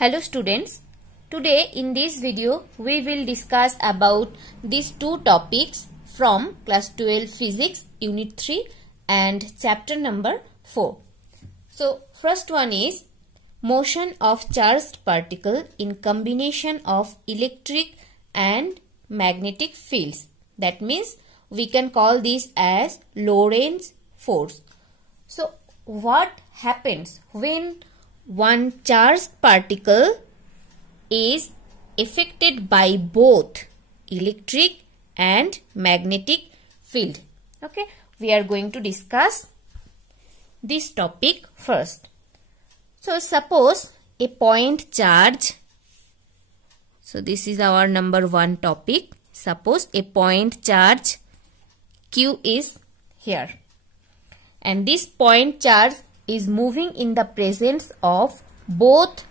Hello students, today in this video we will discuss about these two topics from class 12 physics unit 3 and chapter number 4. So first one is motion of charged particle in combination of electric and magnetic fields. That means we can call this as Lorentz force. So what happens when one charged particle is affected by both electric and magnetic field? Okay, we are going to discuss this topic first. So suppose a point charge, so this is our number 1 topic. Suppose a point charge Q is here, and this point charge is moving in the presence of both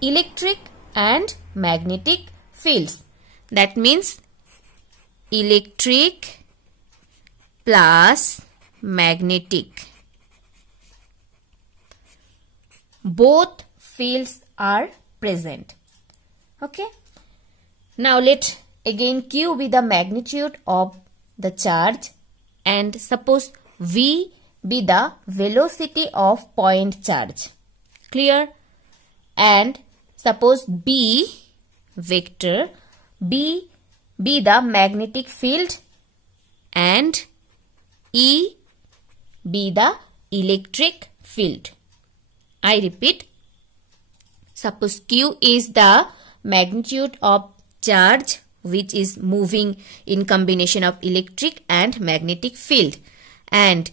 electric and magnetic fields. That means electric plus magnetic. Both fields are present. Okay. Now let again Q be the magnitude of the charge, and suppose V be the velocity of point charge. Clear? And suppose B vector B be the magnetic field and E be the electric field. I repeat, suppose Q is the magnitude of charge which is moving in combination of electric and magnetic field, and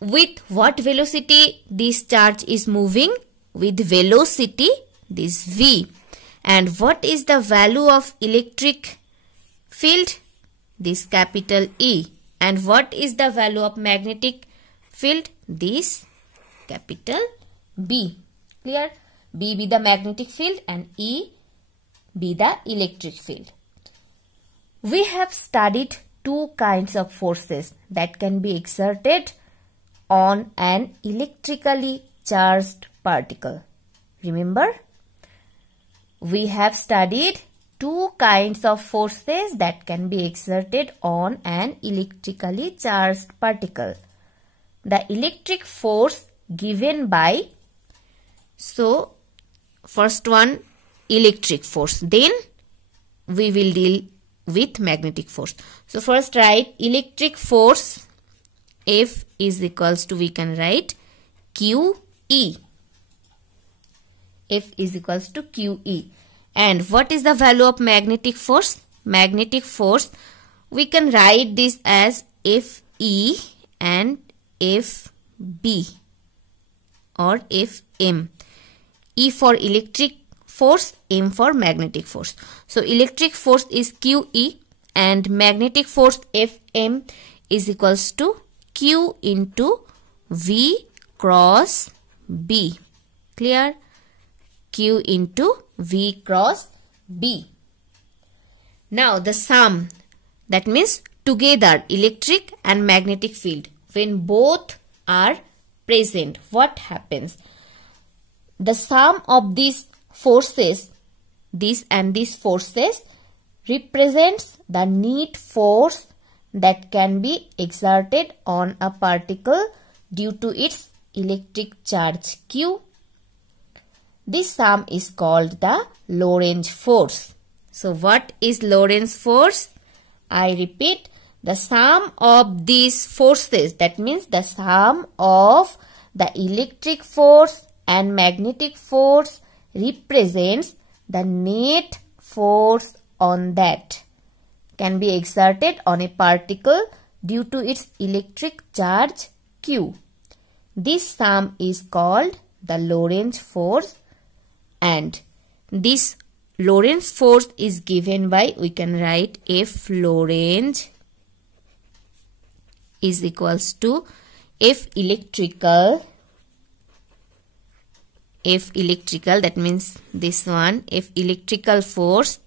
with what velocity this charge is moving? With velocity this V. And what is the value of electric field? This capital E. And what is the value of magnetic field? This capital B. Clear? B be the magnetic field and E be the electric field. We have studied two kinds of forces that can be exerted on an electrically charged particle. Remember, we have studied two kinds of forces that can be exerted on an electrically charged particle. The electric force given by, so first one electric force, then we will deal with magnetic force. So first write electric force F is equals to, we can write QE. F is equals to QE. And what is the value of magnetic force? Magnetic force, we can write this as FE and FB or FM. E for electric force, M for magnetic force. So electric force is QE and magnetic force FM is equals to Q into V cross B. Clear? Q into V cross B. Now the sum, that means together electric and magnetic field, when both are present, what happens? The sum of these forces, this and these forces, represents the net force that can be exerted on a particle due to its electric charge Q. This sum is called the Lorentz force. So what is Lorentz force? I repeat, the sum of these forces, that means the sum of the electric force and magnetic force, represents the net force on that can be exerted on a particle due to its electric charge Q. This sum is called the Lorentz force, and this Lorentz force is given by, we can write F Lorentz is equals to F electrical, that means this one, F electrical force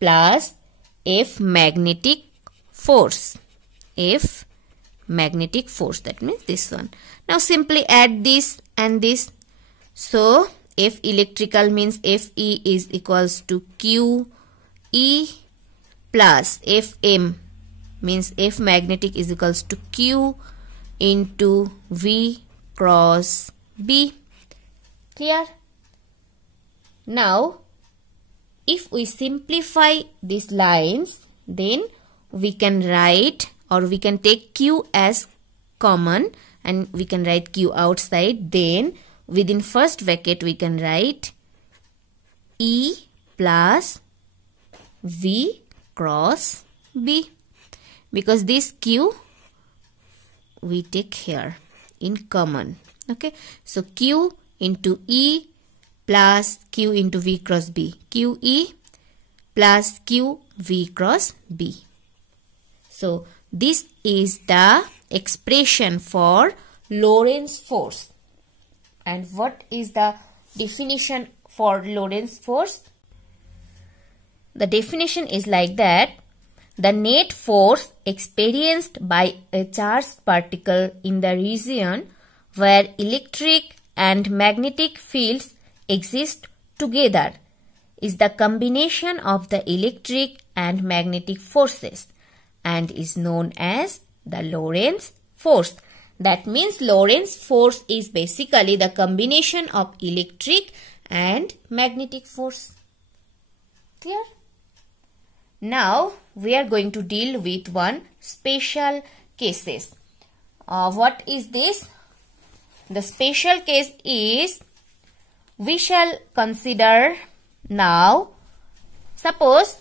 plus F magnetic force. F magnetic force, that means this one. Now simply add this and this. So F electrical means Fe is equals to QE plus Fm means F magnetic is equals to Q into V cross B. Clear? Now, if we simplify these lines, then we can write, or we can take Q as common and we can write Q outside. Then within first bracket we can write E plus V cross B, because this Q we take here in common. Okay, so Q into E plus Q into V cross B, QE plus QV cross B. So this is the expression for Lorentz force. And what is the definition for Lorentz force? The definition is like that: the net force experienced by a charged particle in the region where electric and magnetic fields exist together is the combination of the electric and magnetic forces and is known as the Lorentz force. That means Lorentz force is basically the combination of electric and magnetic force. Clear? Now we are going to deal with one special cases. What is this? The special case is, we shall consider now, suppose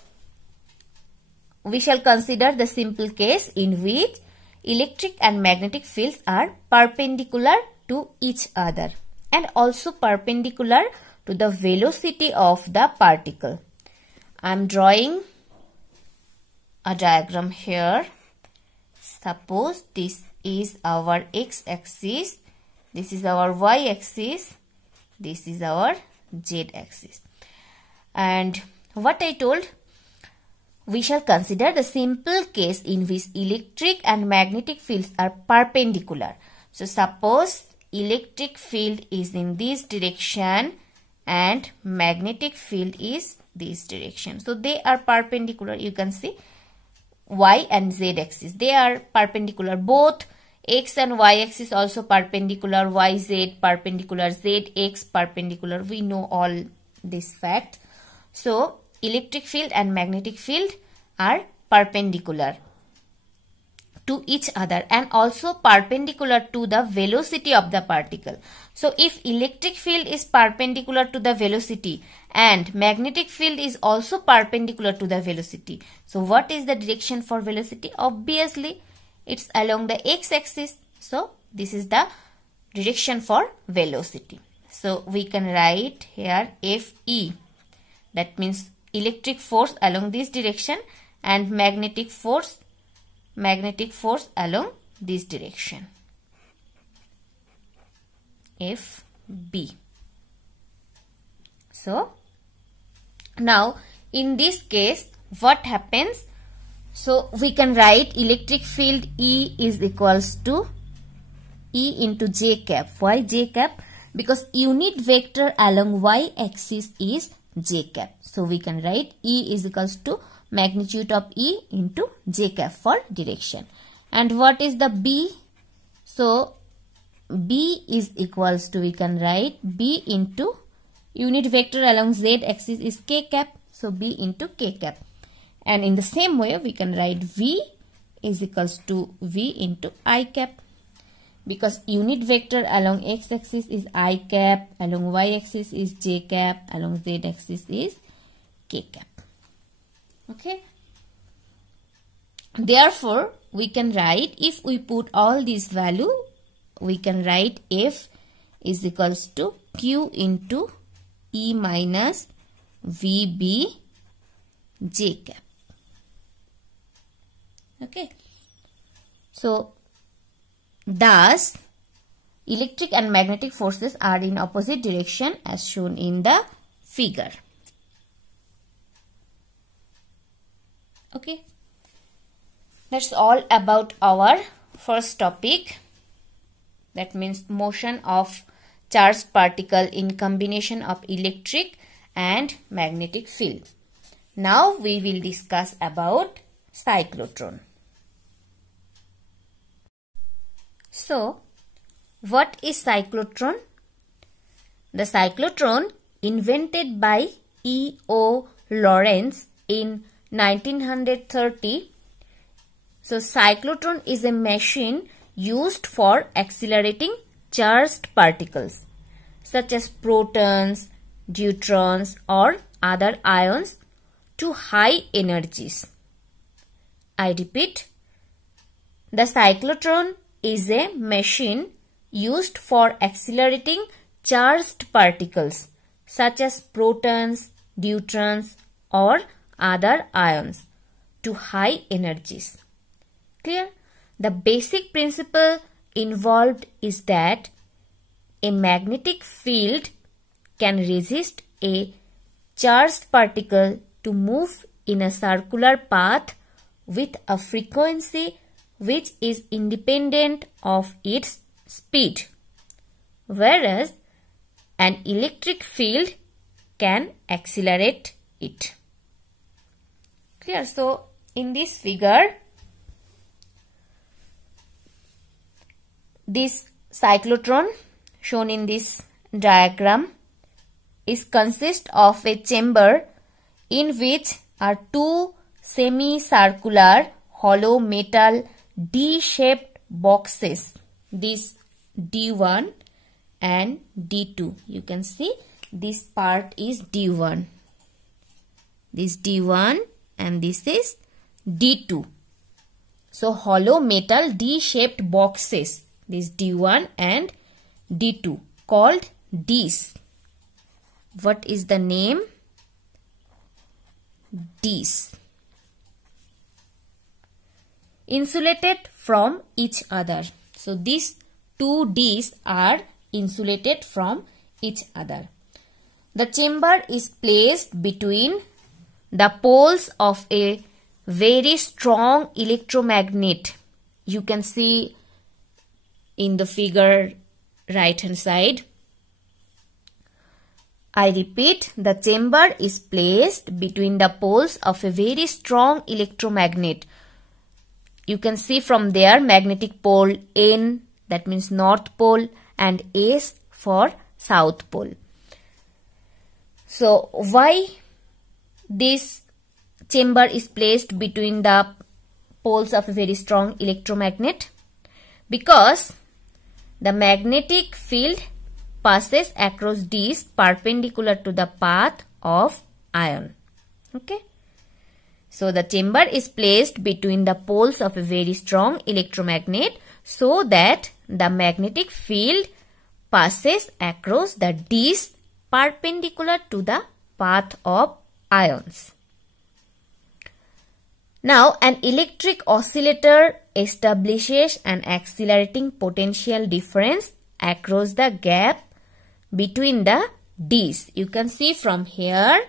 we shall consider the simple case in which electric and magnetic fields are perpendicular to each other and also perpendicular to the velocity of the particle. I am drawing a diagram here. Suppose this is our x-axis, this is our y-axis, this is our z-axis. And what I told, we shall consider the simple case in which electric and magnetic fields are perpendicular. So suppose electric field is in this direction and magnetic field is this direction. So they are perpendicular. You can see y and z axis, they are perpendicular. Both x and y axis also perpendicular, y z perpendicular, z x perpendicular. We know all this fact. So electric field and magnetic field are perpendicular to each other and also perpendicular to the velocity of the particle. So if electric field is perpendicular to the velocity and magnetic field is also perpendicular to the velocity, so what is the direction for velocity? Obviously it's along the x-axis. So this is the direction for velocity. So we can write here Fe, that means electric force along this direction and magnetic force along this direction, Fb. So now in this case what happens? So we can write electric field E is equals to E into j cap. Why j cap? Because unit vector along y axis is j cap. So we can write E is equals to magnitude of E into j cap for direction. And what is the B? So B is equals to, we can write B into unit vector along z axis is k cap. So B into k cap. And in the same way we can write V is equals to V into I cap, because unit vector along x axis is I cap, along y axis is j cap, along z axis is k cap. Okay. Therefore we can write, if we put all these value, we can write F is equals to Q into E minus VB j cap. Okay. So thus electric and magnetic forces are in opposite direction as shown in the figure. Okay. That's all about our first topic. That means motion of charged particle in combination of electric and magnetic field. Now we will discuss about cyclotron. So, what is cyclotron? The cyclotron, invented by E.O. Lorentz in 1930. So, cyclotron is a machine used for accelerating charged particles such as protons, deuterons or other ions to high energies. I repeat, the cyclotron is a machine used for accelerating charged particles such as protons, deuterons or other ions to high energies. Clear? The basic principle involved is that a magnetic field can resist a charged particle to move in a circular path with a frequency which is independent of its speed, whereas an electric field can accelerate it. Clear? So, in this figure, this cyclotron shown in this diagram is consist of a chamber in which are two semicircular hollow metal D-shaped boxes. This D1 and D2. You can see this part is D1. This D1 and this is D2. So hollow metal D-shaped boxes. This D1 and D2 called Ds. What is the name? Ds. Insulated from each other. So these two Ds are insulated from each other. The chamber is placed between the poles of a very strong electromagnet. You can see in the figure right hand side. I repeat, the chamber is placed between the poles of a very strong electromagnet. You can see from there magnetic pole N, that means north pole, and S for south pole. So why this chamber is placed between the poles of a very strong electromagnet? Because the magnetic field passes across Ds perpendicular to the path of ion. Okay. So the chamber is placed between the poles of a very strong electromagnet so that the magnetic field passes across the Ds perpendicular to the path of ions. Now an electric oscillator establishes an accelerating potential difference across the gap between the Ds. You can see from here,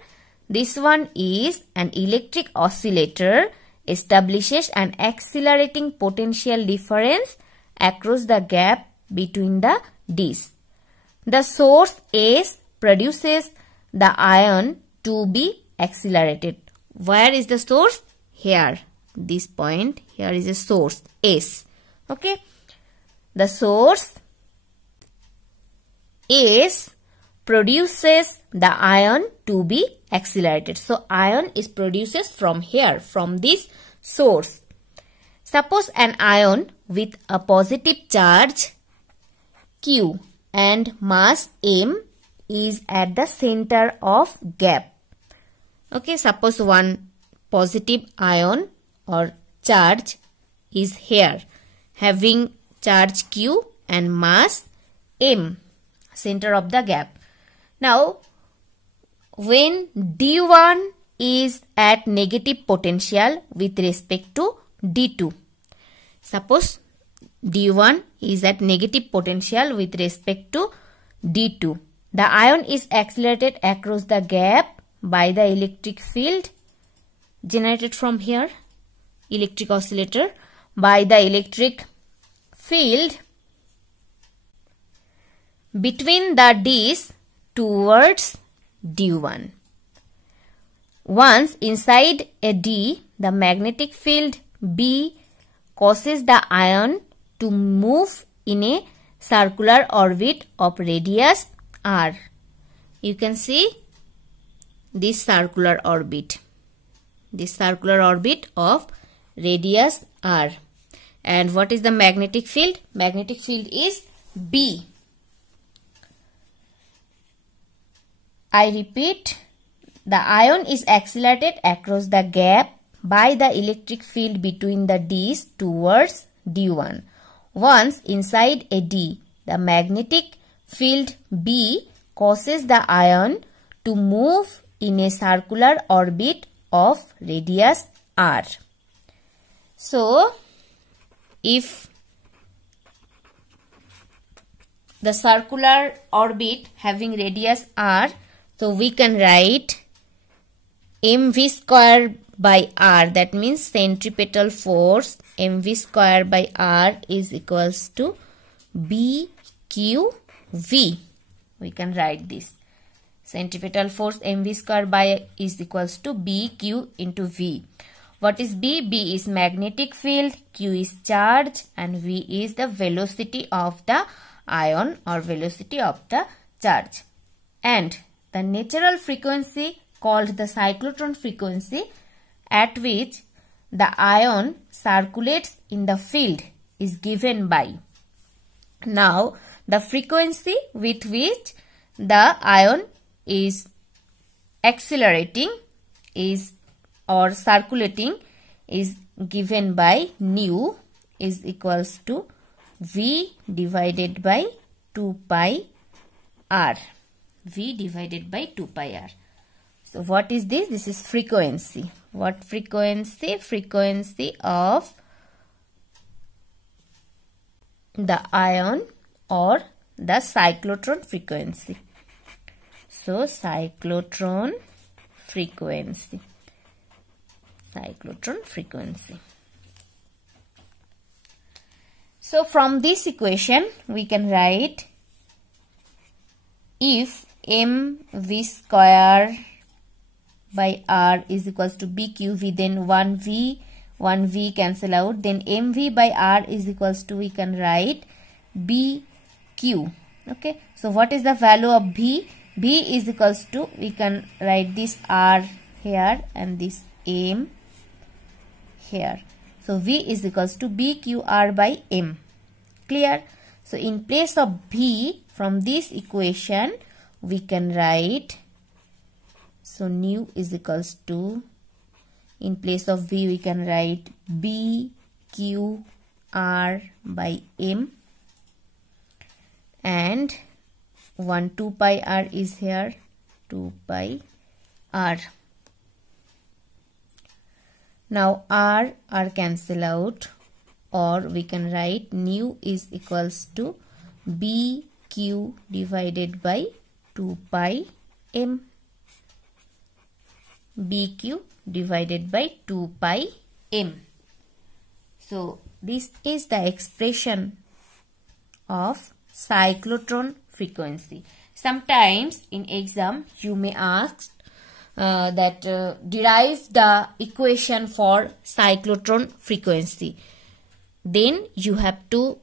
this one is an electric oscillator establishes an accelerating potential difference across the gap between the Ds. The source S produces the ion to be accelerated. Where is the source? Here. This point. Here is a source S. Okay. The source S produces the ion to be accelerated. So ion is produced from here, from this source. Suppose an ion with a positive charge Q and mass M is at the center of gap. Okay, suppose one positive ion or charge is here having charge Q and mass M, center of the gap. Now when D1 is at negative potential with respect to D2, suppose D1 is at negative potential with respect to D2, the ion is accelerated across the gap by the electric field generated from here, electric oscillator, by the electric field between the D's towards D1. Once inside a D, the magnetic field B causes the ion to move in a circular orbit of radius r. You can see this circular orbit. This circular orbit of radius r. And what is the magnetic field? Magnetic field is B. I repeat, the ion is accelerated across the gap by the electric field between the D's towards D1. Once inside a D, the magnetic field B causes the ion to move in a circular orbit of radius r. So, if the circular orbit having radius r, so we can write mv square by r, that means centripetal force mv square by r is equals to bqv. We can write this. Centripetal force mv square by is equals to bq into v. What is B? B is magnetic field, Q is charge, and V is the velocity of the ion or velocity of the charge. And the natural frequency called the cyclotron frequency at which the ion circulates in the field is given by. Now, the frequency with which the ion is accelerating is or circulating is given by nu is equals to V divided by 2 pi r. V divided by 2 pi r. So what is this? This is frequency. What frequency? Frequency of the ion or the cyclotron frequency. So cyclotron frequency. Cyclotron frequency. So from this equation we can write if mv square by r is equals to bqv, then 1v cancel out, then mv by r is equals to, we can write bq. Okay, so what is the value of b? B is equals to, we can write this r here and this m here. So V is equals to BQR by M. Clear? So in place of B from this equation we can write, so nu is equals to, in place of V we can write BQR by M, and 2 pi r is here, 2 pi r. Now r cancel out, or we can write nu is equals to bq divided by 2 pi m. bq divided by 2 pi m. So this is the expression of cyclotron frequency. Sometimes in exam you may ask derive the equation for cyclotron frequency. Then you have to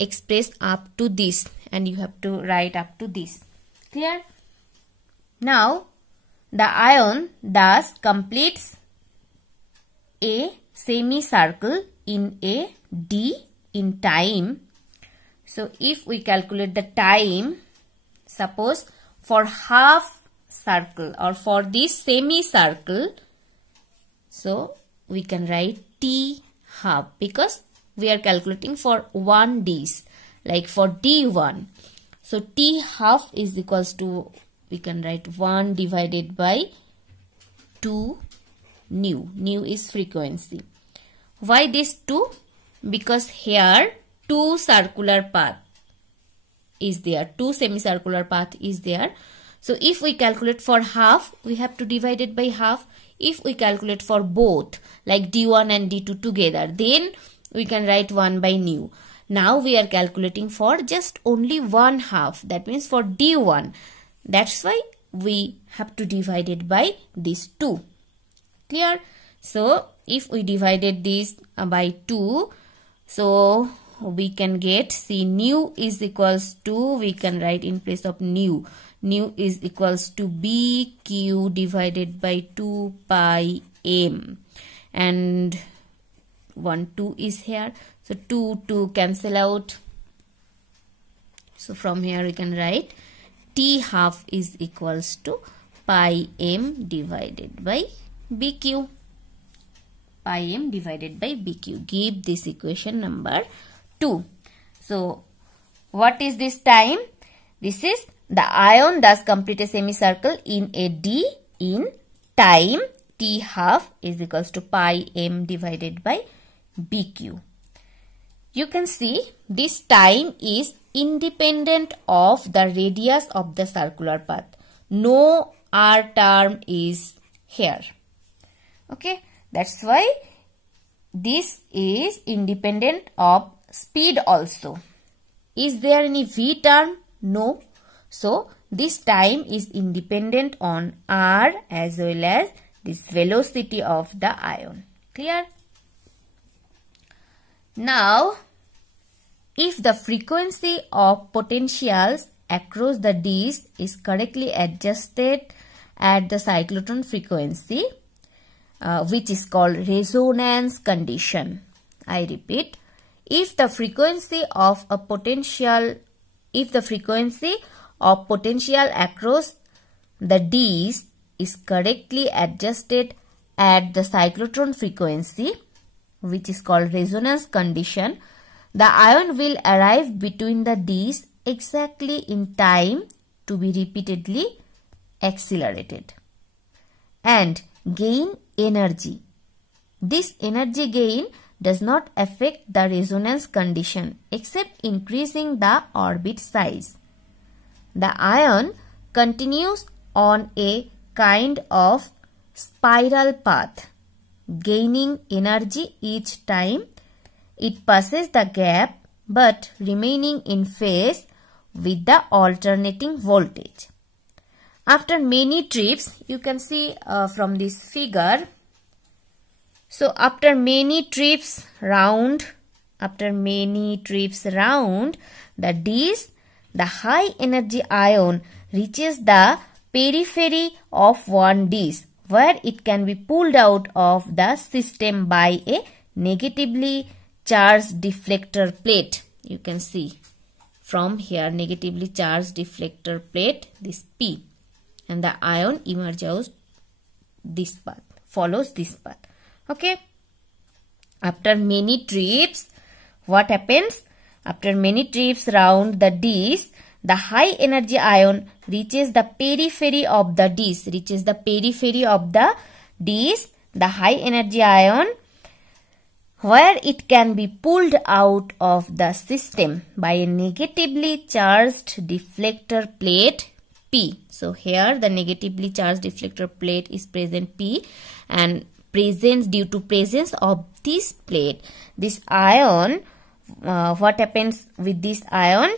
express up to this and you have to write up to this. Clear? Now the ion thus completes a semicircle in a D in time. So if we calculate the time, suppose for half circle or for this semicircle, so we can write T half because we are calculating for 1 D's, like for D1. So T half is equals to, we can write 1 divided by 2 nu. Nu is frequency. Why this 2? Because here 2 circular path is there, 2 semicircular path is there. So if we calculate for half, we have to divide it by half. If we calculate for both, like D1 and D2 together, then we can write 1 by nu. Now we are calculating for just only 1/2. That means for D1. That's why we have to divide it by these 2. Clear? So if we divided this by 2, so we can get, see, nu is equals to, we can write in place of nu is equals to BQ divided by 2 pi m, and 1 2 is here, so 2 cancel out. So from here we can write T12 is equals to pi m divided by BQ. Pi m divided by BQ. Give this equation number 2. So what is this time? This is the ion thus complete a semicircle in a D in time T12 is equals to pi m divided by BQ. You can see this time is independent of the radius of the circular path. No R term is here. Okay, that's why this is independent of speed also. Is there any V term? No. So this time is independent on R as well as this velocity of the ion. Clear? Now, if the frequency of potentials across the Ds is correctly adjusted at the cyclotron frequency, which is called resonance condition. I repeat, if the frequency of potential across the Ds is correctly adjusted at the cyclotron frequency, which is called resonance condition, the ion will arrive between the Ds exactly in time to be repeatedly accelerated and gain energy. This energy gain does not affect the resonance condition except increasing the orbit size. The ion continues on a kind of spiral path, gaining energy each time it passes the gap but remaining in phase with the alternating voltage. After many trips, you can see from this figure, so after many trips round the Ds, the high energy ion reaches the periphery of one Ds, where it can be pulled out of the system by a negatively charged deflector plate. You can see from here negatively charged deflector plate, this P, and the ion emerges this path, follows this path. Okay. After many trips, what happens? After many trips round the Ds, the high energy ion reaches the periphery of the Ds. The high energy ion, where it can be pulled out of the system by a negatively charged deflector plate P. So here the negatively charged deflector plate is present P, and due to presence of this plate, this ion, what happens with this ion?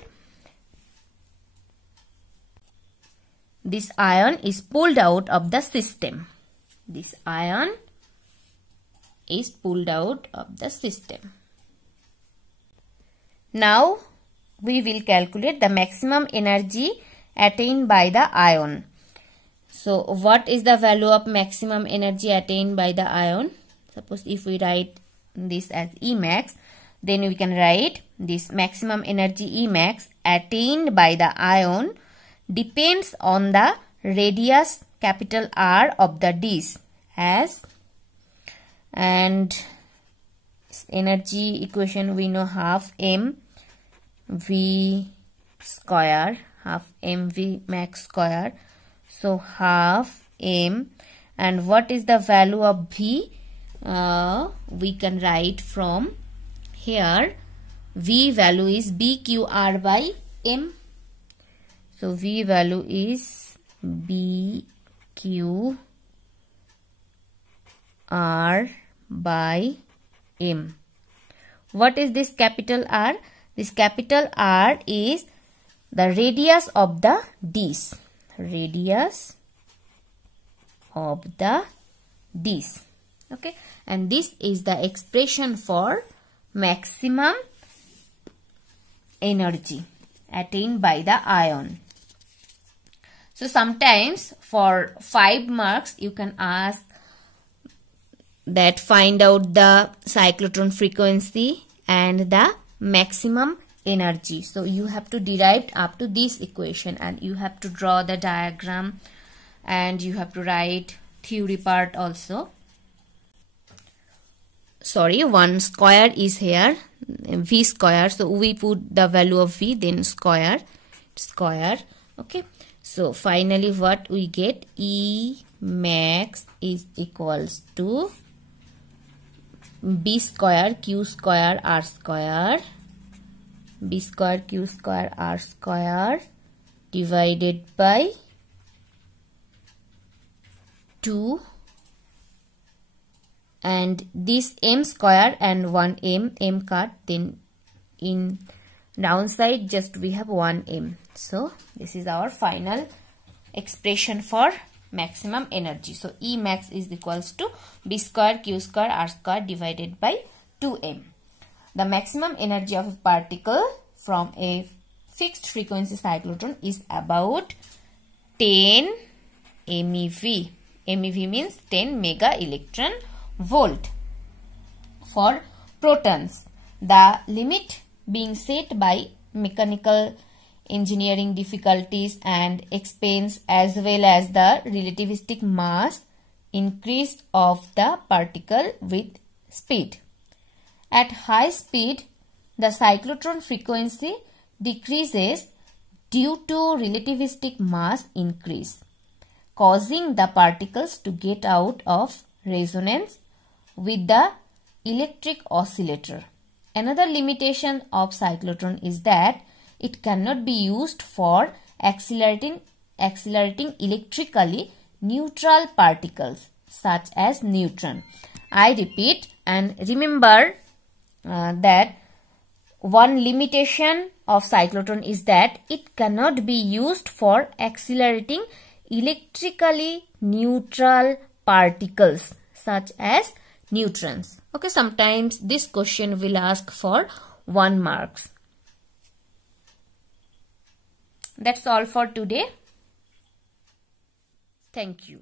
This ion is pulled out of the system. This ion is pulled out of the system. Now we will calculate the maximum energy attained by the ion. So what is the value of maximum energy attained by the ion? Suppose if we write this as Emax, then we can write this maximum energy Emax attained by the ion depends on the radius capital R of the Ds as, and energy equation we know half mv square, half mv max square. So half m, and what is the value of V? We can write from here, V value is BQR by M. So V value is BQR by M. What is this capital R? This capital R is the radius of the disk. Radius of the disk. Okay, and this is the expression for maximum energy attained by the ion. So sometimes for 5 marks you can ask that find out the cyclotron frequency and the maximum energy. So you have to derive up to this equation and you have to draw the diagram and you have to write theory part also. Sorry, one square is here, v square, so we put the value of v, then square. Okay, so finally what we get, E max is equals to b square q square r square, b square q square r square divided by 2, and this m square and 1 m cut, then in downside just we have 1 m. So this is our final expression for maximum energy. So E max is equals to b square q square r square divided by 2m. The maximum energy of a particle from a fixed frequency cyclotron is about 10 MeV. MeV means 10 mega electron volt. For protons, the limit being set by mechanical engineering difficulties and expense as well as the relativistic mass increase of the particle with speed. At high speed, the cyclotron frequency decreases due to relativistic mass increase, causing the particles to get out of resonance with the electric oscillator. Another limitation of cyclotron is that it cannot be used for accelerating electrically neutral particles such as neutron. I repeat, and remember that one limitation of cyclotron is that it cannot be used for accelerating electrically neutral particles such as neutrons. Okay, sometimes this question will ask for 1 marks. That's all for today. Thank you.